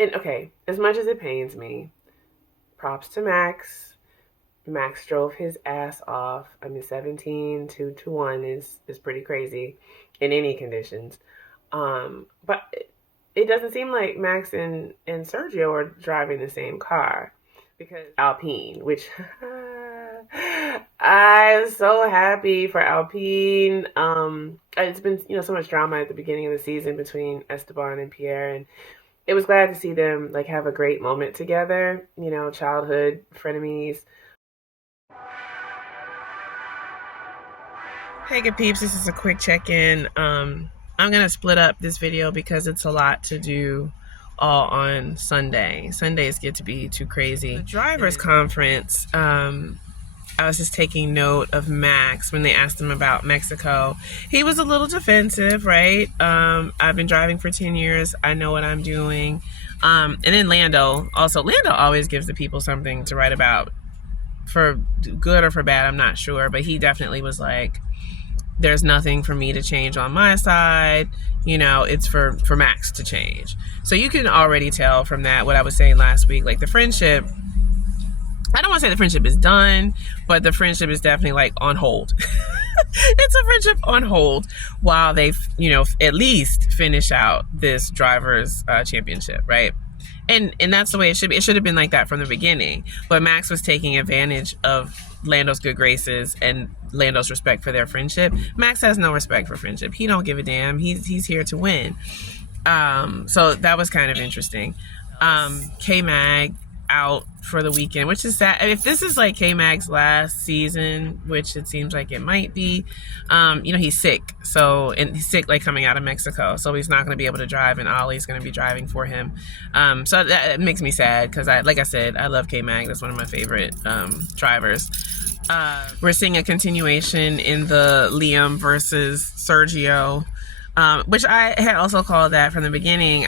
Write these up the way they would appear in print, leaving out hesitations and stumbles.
and okay, as much as it pains me, props to Max. Max drove his ass off. I mean, 17 to 1 is pretty crazy in any conditions. But it doesn't seem like Max and Sergio are driving the same car because Alpine, which I'm so happy for Alpine. It's been so much drama at the beginning of the season between Esteban and Pierre, and it was glad to see them like have a great moment together. Childhood frenemies. Hey, good peeps, this is a quick check-in. I'm going to split up this video because it's a lot to do all on Sunday. Sundays get to be too crazy. The drivers' conference, I was just taking note of Max when they asked him about Mexico. He was a little defensive, right? I've been driving for 10 years. I know what I'm doing. And then Lando. Also, Lando always gives the people something to write about, for good or for bad, I'm not sure. But he definitely was like, there's nothing for me to change on my side. It's for Max to change. So you can already tell from that what I was saying last week. Like the friendship, I don't want to say the friendship is done, but the friendship is definitely like on hold. It's a friendship on hold while they, at least finish out this driver's championship, right? And that's the way it should be. It should have been like that from the beginning. But Max was taking advantage of Lando's good graces and Lando's respect for their friendship. Max has no respect for friendship. He don't give a damn. He's here to win. So that was kind of interesting. K-Mag out for the weekend, which is sad. If this is like K-Mag's last season, which it seems like it might be, he's sick. And he's sick like coming out of Mexico, so he's not going to be able to drive, and Ollie's going to be driving for him. So that makes me sad because like I said, I love K-Mag. That's one of my favorite drivers. We're seeing a continuation in the Liam versus Sergio, which I had also called that from the beginning.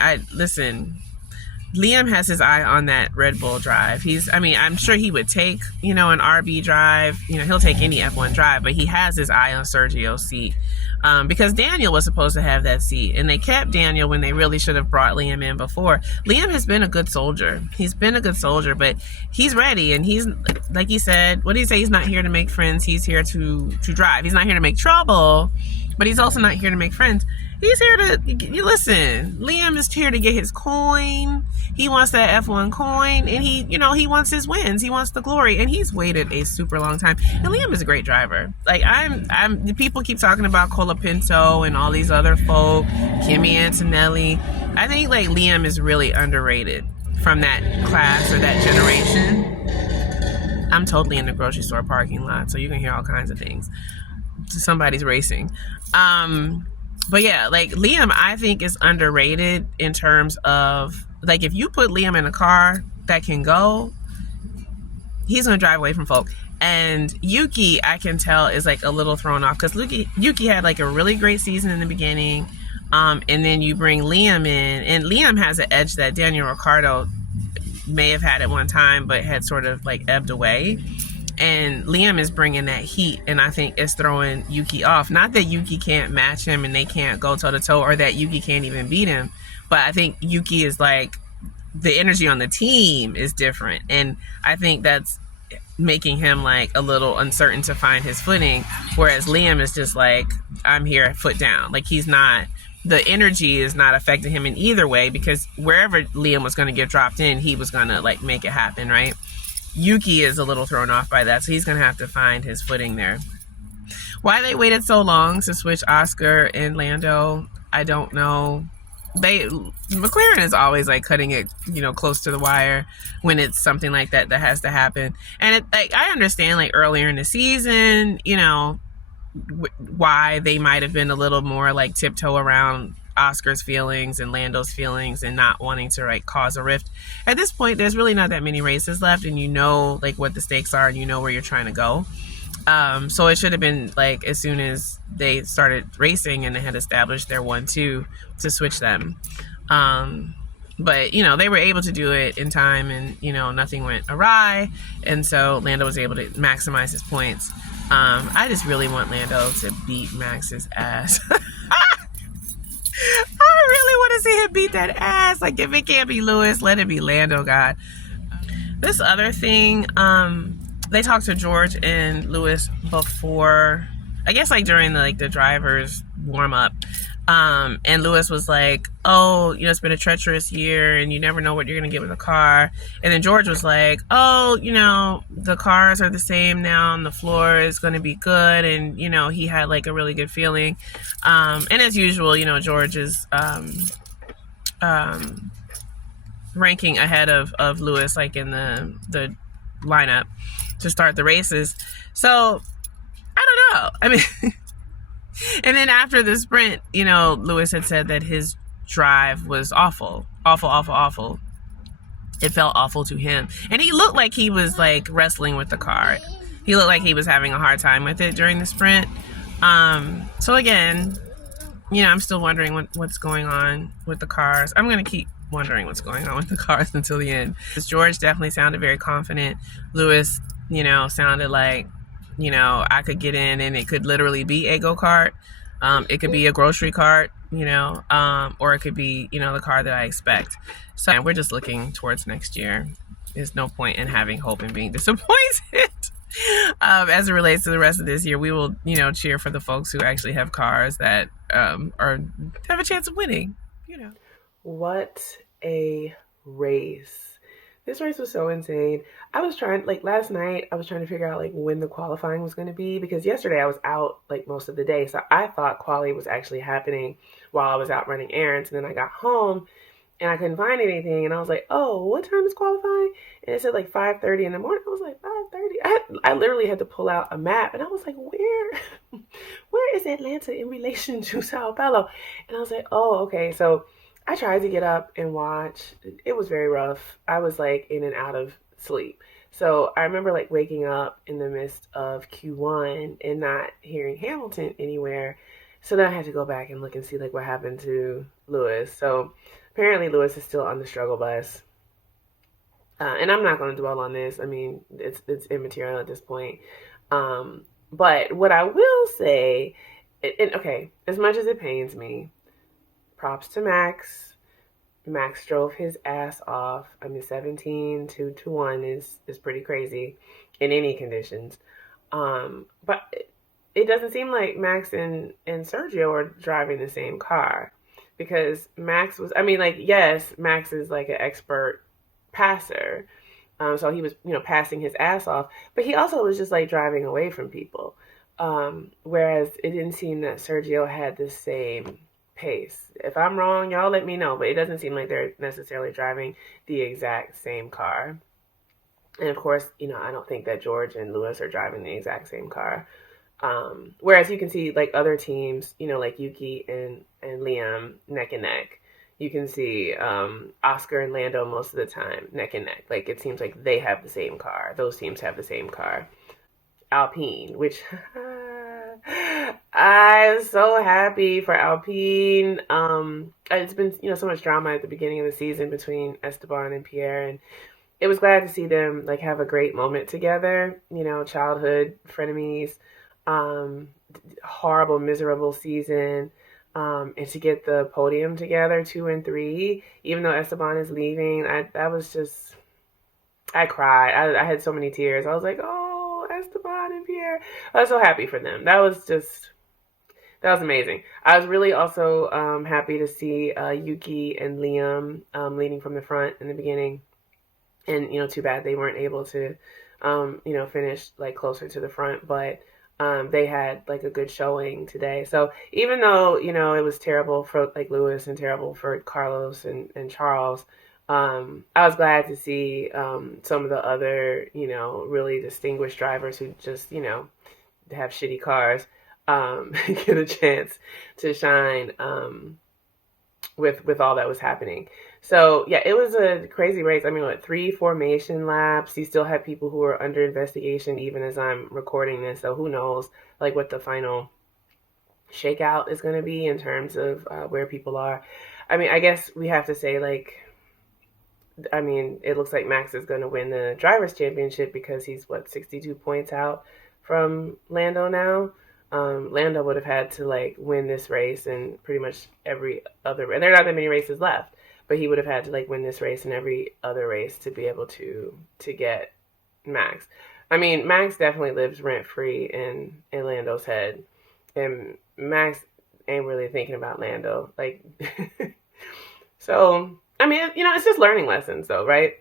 Liam has his eye on that Red Bull drive. I'm sure he would take, an RB drive. He'll take any F1 drive, but he has his eye on Sergio's seat. Because Daniel was supposed to have that seat, and they kept Daniel when they really should have brought Liam in before. Liam has been a good soldier. He's been a good soldier, but he's ready, and he's, like he said, what did he say? He's not here to make friends. He's here to drive. He's not here to make trouble, but he's also not here to make friends. He's here to, listen, Liam is here to get his coin. He wants that F1 coin, and he wants his wins. He wants the glory, and he's waited a super long time. And Liam is a great driver. Like people keep talking about Colapinto and all these other folk, Kimi Antonelli. I think like Liam is really underrated from that class or that generation. I'm totally in the grocery store parking lot, so you can hear all kinds of things. Somebody's racing. But yeah, like Liam, I think is underrated in terms of, like, if you put Liam in a car that can go, he's going to drive away from folk. And Yuki, I can tell, is like a little thrown off because Yuki had like a really great season in the beginning. And then you bring Liam in, and Liam has an edge that Daniel Ricciardo may have had at one time, but had sort of like ebbed away. And Liam is bringing that heat, and I think it's throwing Yuki off. Not that Yuki can't match him and they can't go toe-to-toe, or that Yuki can't even beat him, but I think Yuki is like, the energy on the team is different, and I think that's making him like a little uncertain to find his footing, whereas Liam is just like, I'm here, foot down. Like, he's not, the energy is not affecting him in either way, because wherever Liam was going to get dropped in, he was going to like make it happen, right? Yuki is a little thrown off by that, so he's going to have to find his footing there. Why they waited so long to switch Oscar and Lando, I don't know. McLaren is always like cutting it, close to the wire when it's something like that has to happen. And I understand like earlier in the season, why they might have been a little more like tiptoe around Oscar's feelings and Lando's feelings and not wanting to like cause a rift. At this point, there's really not that many races left, and like what the stakes are, and where you're trying to go. So it should have been like as soon as they started racing and they had established their 1-2 to switch them. But they were able to do it in time, and nothing went awry, and so Lando was able to maximize his points. I just really want Lando to beat Max's ass. I really want to see him beat that ass. Like, if it can't be Lewis, let it be Lando, God. This other thing, they talked to George and Lewis before, I guess like during the drivers warm up. And Lewis was like, oh, it's been a treacherous year and you never know what you're going to get with a car. And then George was like, oh, the cars are the same now and the floor is going to be good. And, he had like a really good feeling. And as usual, George is, ranking ahead of Lewis, like in the lineup to start the races. So I don't know. I mean, and then after the sprint, Lewis had said that his drive was awful. It felt awful to him. And he looked like he was like wrestling with the car. He looked like he was having a hard time with it during the sprint. So again, I'm still wondering what's going on with the cars. I'm going to keep wondering what's going on with the cars until the end. George definitely sounded very confident. Lewis, sounded like, I could get in and it could literally be a go-kart. It could be a grocery cart, or it could be, the car that I expect. So we're just looking towards next year. There's no point in having hope and being disappointed. As it relates to the rest of this year, we will, cheer for the folks who actually have cars that have a chance of winning. What a race. This race was so insane. I was trying, last night, I was trying to figure out, when the qualifying was going to be, because yesterday I was out, most of the day, so I thought quali was actually happening while I was out running errands, and then I got home, and I couldn't find anything, and I was like, oh, what time is qualifying? And it said, 5:30 in the morning. I was like, 5:30? I literally had to pull out a map, and I was like, where is Atlanta in relation to Sao Paulo? And I was like, oh, okay, so I tried to get up and watch. It was very rough. I was in and out of sleep. So I remember waking up in the midst of Q1 and not hearing Hamilton anywhere. So then I had to go back and look and see what happened to Lewis. So apparently Lewis is still on the struggle bus. And I'm not going to dwell on this. I mean, it's immaterial at this point. But what I will say, okay, as much as it pains me, props to Max. Max drove his ass off. I mean, 17 to 1 is pretty crazy in any conditions. But it doesn't seem like Max and Sergio are driving the same car, because Max was, yes, Max is an expert passer. So he was, passing his ass off, but he also was just driving away from people. Whereas it didn't seem that Sergio had the same pace. If I'm wrong, y'all let me know, but it doesn't seem like they're necessarily driving the exact same car. And of course, I don't think that George and Lewis are driving the exact same car. Whereas you can see other teams, like Yuki and Liam neck and neck. You can see Oscar and Lando most of the time neck and neck. It seems like they have the same car. Those teams have the same car. Alpine, which I'm so happy for Alpine. It's been, so much drama at the beginning of the season between Esteban and Pierre, and it was glad to see them have a great moment together. Childhood frenemies, horrible, miserable season, and to get the podium together, 2 and 3, even though Esteban is leaving. I cried. I had so many tears. I was like, oh, Esteban and Pierre. I was so happy for them. That was amazing. I was really also happy to see Yuki and Liam leading from the front in the beginning. And, too bad they weren't able to, finish closer to the front. But they had a good showing today. So even though, it was terrible for Lewis and terrible for Carlos and Charles, I was glad to see some of the other, really distinguished drivers who just, have shitty cars get a chance to shine with all that was happening. So yeah, it was a crazy race. 3 formation laps. You still have people who are under investigation even as I'm recording this. So who knows what the final shakeout is going to be in terms of where people are. I guess we have to say it looks like Max is going to win the Drivers' Championship because he's 62 points out from Lando now. Lando would have had to like win this race and pretty much every other. And there are not that many races left, but he would have had to like win this race and every other race to be able to get Max. I mean, Max definitely lives rent free in Lando's head, and Max ain't really thinking about Lando. Like, so I mean, you know, it's just learning lessons, though, right?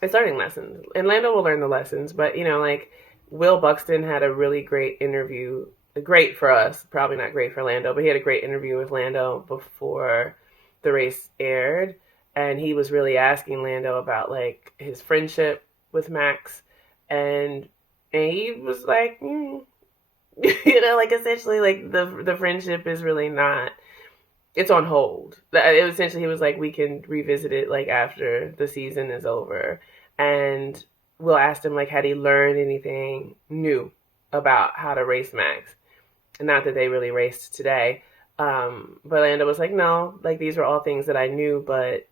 It's learning lessons, and Lando will learn the lessons. But you know, like Will Buxton had a really great interview. Great for us, probably not great for Lando, but he had a great interview with Lando before the race aired, and he was really asking Lando about like his friendship with Max, and he was like, you know, like essentially like the friendship is really not. It's on hold. It was essentially he was like, we can revisit it like after the season is over, and Will asked him like, had he learned anything new about how to race Max? Not that they really raced today, but Lando was like, no, like these were all things that I knew, but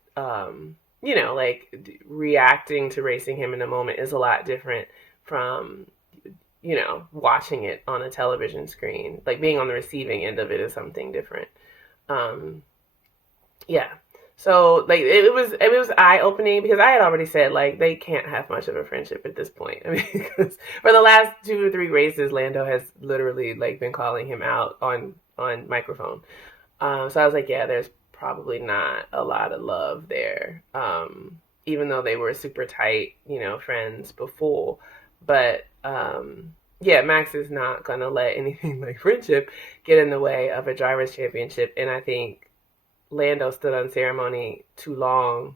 you know, like reacting to racing him in a moment is a lot different from, you know, watching it on a television screen. Like being on the receiving end of it is something different. Um, yeah. So like it was eye opening because I had already said like they can't have much of a friendship at this point. I mean, because for the last 2 or 3 races, Lando has literally like been calling him out on microphone. So I was like, yeah, there's probably not a lot of love there. Even though they were super tight, you know, friends before, but yeah, Max is not gonna let anything like friendship get in the way of a drivers' championship, and I think Lando stood on ceremony too long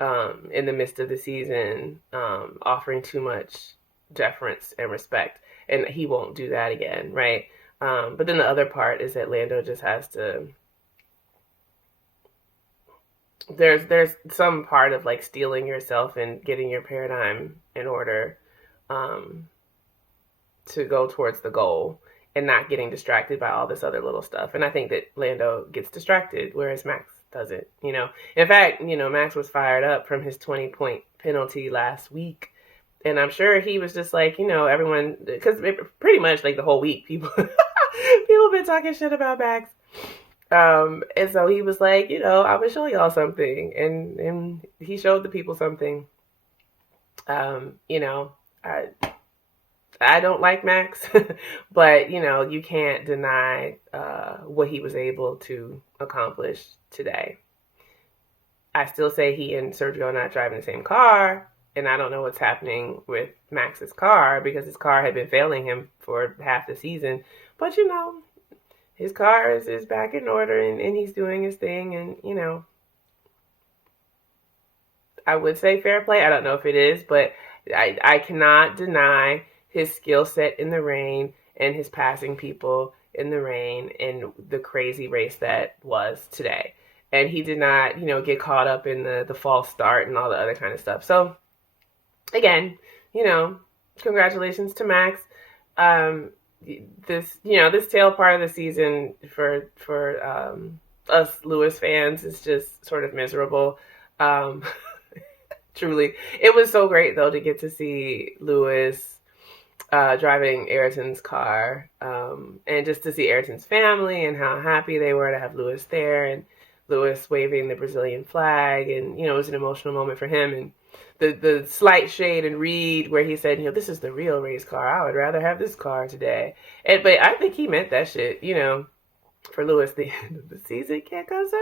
in the midst of the season, offering too much deference and respect, and he won't do that again, right? But then the other part is that Lando just has to. There's some part of like steeling yourself and getting your paradigm in order um, to go towards the goal and not getting distracted by all this other little stuff. And I think that Lando gets distracted, whereas Max doesn't, you know. In fact, you know, Max was fired up from his 20-point penalty last week. And I'm sure he was just like, you know, everyone, because pretty much like the whole week, people been talking shit about Max. And so he was like, you know, I will show y'all something. And he showed the people something. You know, I don't like Max, but you know, you can't deny what he was able to accomplish today. I still say he and Sergio are not driving the same car, and I don't know what's happening with Max's car because his car had been failing him for half the season. But you know, his car is back in order and he's doing his thing, and you know, I would say fair play. I don't know if it is, but I cannot deny his skill set in the rain and his passing people in the rain and the crazy race that was today. And he did not, you know, get caught up in the false start and all the other kind of stuff. So again, you know, congratulations to Max. This, you know, this tail part of the season for us Lewis fans is just sort of miserable. Truly, it was so great though to get to see Lewis driving Ayrton's car, and just to see Ayrton's family and how happy they were to have Lewis there, and Lewis waving the Brazilian flag, and you know, it was an emotional moment for him. And the slight shade in Reed where he said, you know, this is the real race car. I would rather have this car today. But I think he meant that shit. You know, for Lewis, the end of the season can't come soon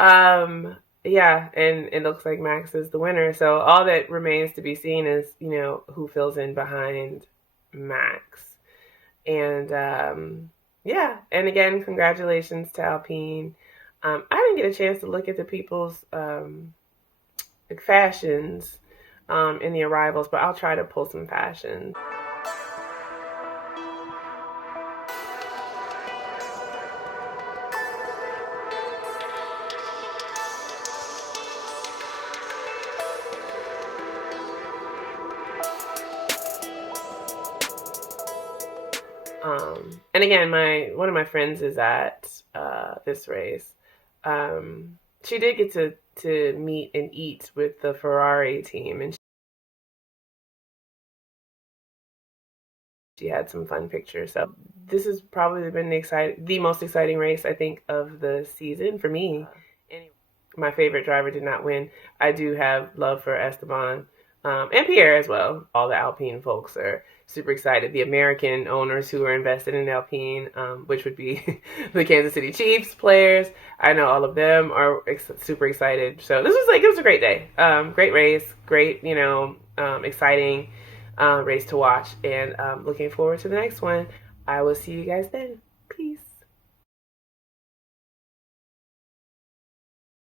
enough. Yeah, and it looks like Max is the winner. So all that remains to be seen is, you know, who fills in behind Max. And yeah, and again, congratulations to Alpine. I didn't get a chance to look at the people's fashions in the arrivals, but I'll try to pull some fashions. And again, one of my friends is at this race. She did get to meet and eat with the Ferrari team, and She had some fun pictures. So this has probably been the most exciting race, I think, of the season for me. Anyway, my favorite driver did not win. I do have love for Esteban and Pierre as well. All the Alpine folks are super excited. The American owners who are invested in Alpine, which would be the Kansas City Chiefs players, I know all of them are super excited. So this was it was a great day. Great race, great, exciting race to watch, and looking forward to the next one. I will see you guys then. Peace.